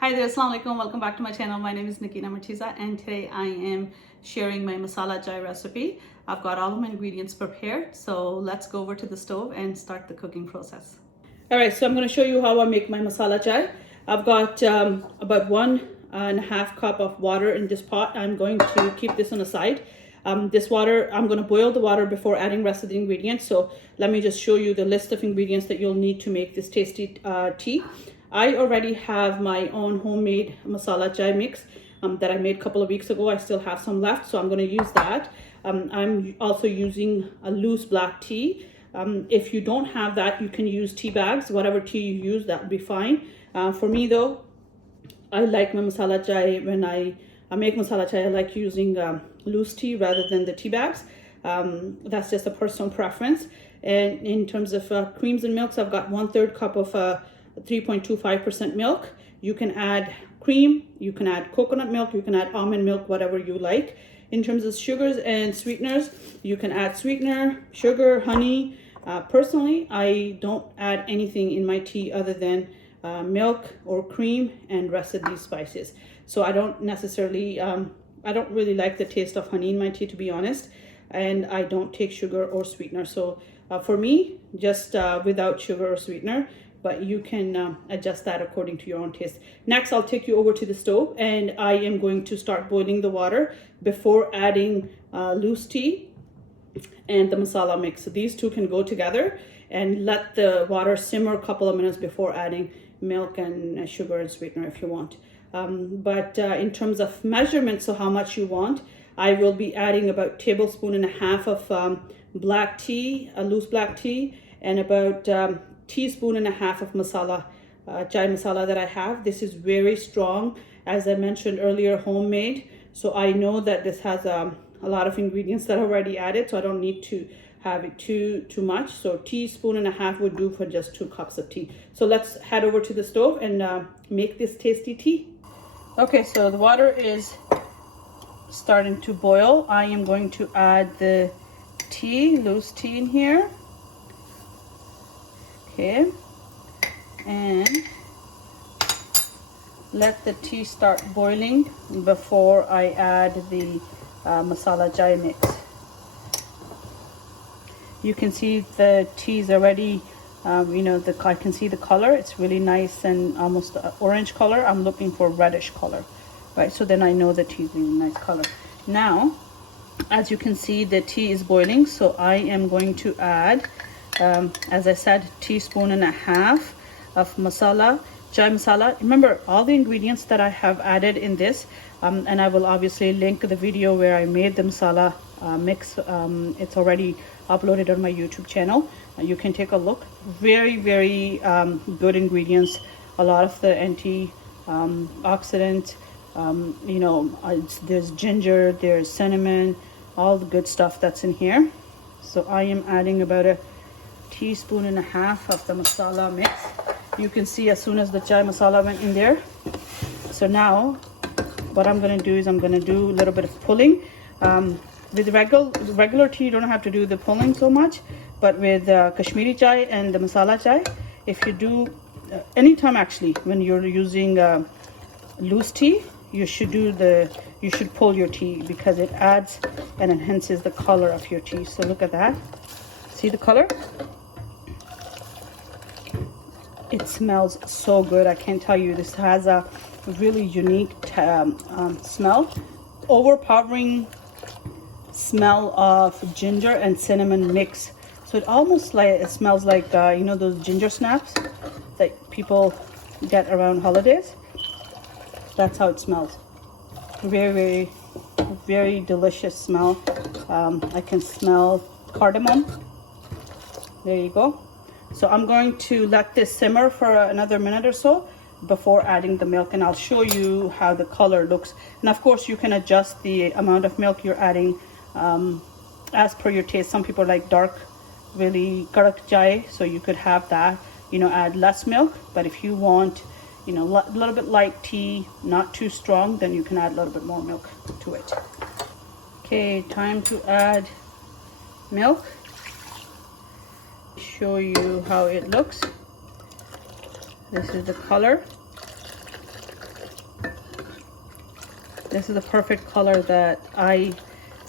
Hi there, assalamu alaikum. Welcome back to my channel. My name is Nakina Martiza and today I am sharing my Masala Chai recipe. I've got all of my ingredients prepared, so let's go over to the stove and start the cooking process. Alright, so I'm going to show you how I make my Masala Chai. I've got about 1.5 cup of water in this pot. I'm going to keep this on the side. This water, I'm going to boil the water before adding rest of the ingredients. So let me just show you the list of ingredients that you'll need to make this tasty tea. I already have my own homemade masala chai mix that I made a couple of weeks ago. I still have some left, so I'm going to use that. I'm also using a loose black tea. If you don't have that, you can use tea bags. Whatever tea you use, that would be fine. For me though, I like my masala chai. When I make masala chai, I like using loose tea rather than the tea bags. That's just a personal preference. And in terms of creams and milks, I've got 1/3 cup of 3.25% milk. You can add cream, you can add coconut milk, you can add almond milk, whatever you like. In terms of sugars and sweeteners, you can add sweetener, sugar, honey. Personally, I don't add anything in my tea other than milk or cream and rest of these spices. So I don't necessarily, I don't really like the taste of honey in my tea, to be honest. And I don't take sugar or sweetener. So for me, just without sugar or sweetener, but you can adjust that according to your own taste. Next, I'll take you over to the stove and I am going to start boiling the water before adding loose tea and the masala mix. So these two can go together, and let the water simmer a couple of minutes before adding milk and sugar and sweetener if you want. But in terms of measurements, so how much you want, I will be adding about 1.5 tablespoons of black tea, a loose black tea, and about 1.5 teaspoons of masala, chai masala that I have. This is very strong, as I mentioned earlier, homemade. So I know that this has a lot of ingredients that are already added, so I don't need to have it too much. So 1.5 teaspoons would do for just 2 cups of tea. So let's head over to the stove and make this tasty tea. Okay, so the water is starting to boil. I am going to add the tea, loose tea in here. Okay, and let the tea start boiling before I add the masala chai mix. You can see the tea is already, I can see the color. It's really nice and almost orange color. I'm looking for reddish color, right? So then I know the tea is really nice color. Now, as you can see, the tea is boiling. So I am going to add, as I said, 1.5 teaspoons of masala, chai masala. Remember all the ingredients that I have added in this, and I will obviously link the video where I made the masala mix. It's already uploaded on my YouTube channel. You can take a look. Very good ingredients. A lot of the antioxidant, there's ginger, there's cinnamon, all the good stuff that's in here. So I am adding about 1.5 teaspoons of the masala mix. You can see as soon as the chai masala went in there. So now what I'm going to do is I'm going to do a little bit of pulling. With regular tea, you don't have to do the pulling so much, but with Kashmiri chai and the masala chai, if you do anytime actually when you're using loose tea, you should pull your tea, because it adds and enhances the color of your tea. So look at that. See the color? It smells so good. I can't tell you. This has a really unique smell. Overpowering smell of ginger and cinnamon mix. So it almost like, it smells like, those ginger snaps that people get around holidays. That's how it smells. Very delicious smell. I can smell cardamom. There you go. So I'm going to let this simmer for another minute or so before adding the milk, and I'll show you how the color looks. And of course you can adjust the amount of milk you're adding as per your taste. Some people like dark, really karak chai, so you could have that, add less milk. But if you want, a little bit light tea, not too strong, then you can add a little bit more milk to it. Okay, time to add milk. Show you how it looks. This is the color. This is the perfect color that I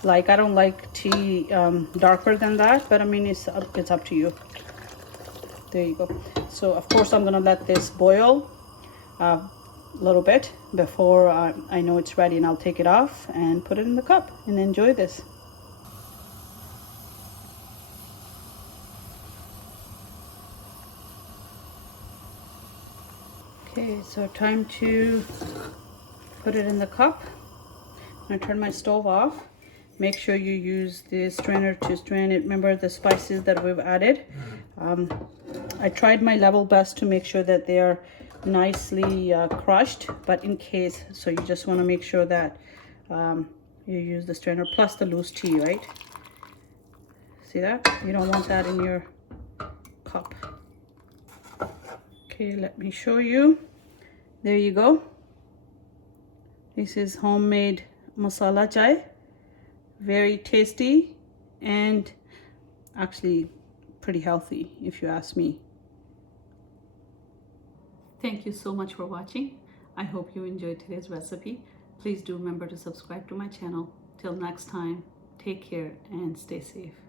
like. I don't like tea darker than that, but I mean, it's up to you. There you go. So of course I'm gonna let this boil a little bit before I know it's ready, and I'll take it off and put it in the cup and enjoy this. Okay, so time to put it in the cup. I'm gonna turn my stove off. Make sure you use the strainer to strain it. Remember the spices that we've added. I tried my level best to make sure that they are nicely crushed, but in case, so you just want to make sure that you use the strainer plus the loose tea, right? See that? You don't want that in your cup. Okay, let me show you. There you go. This is homemade masala chai. Very tasty and actually pretty healthy, if you ask me. Thank you so much for watching. I hope you enjoyed today's recipe. Please do remember to subscribe to my channel. Till next time, take care and stay safe.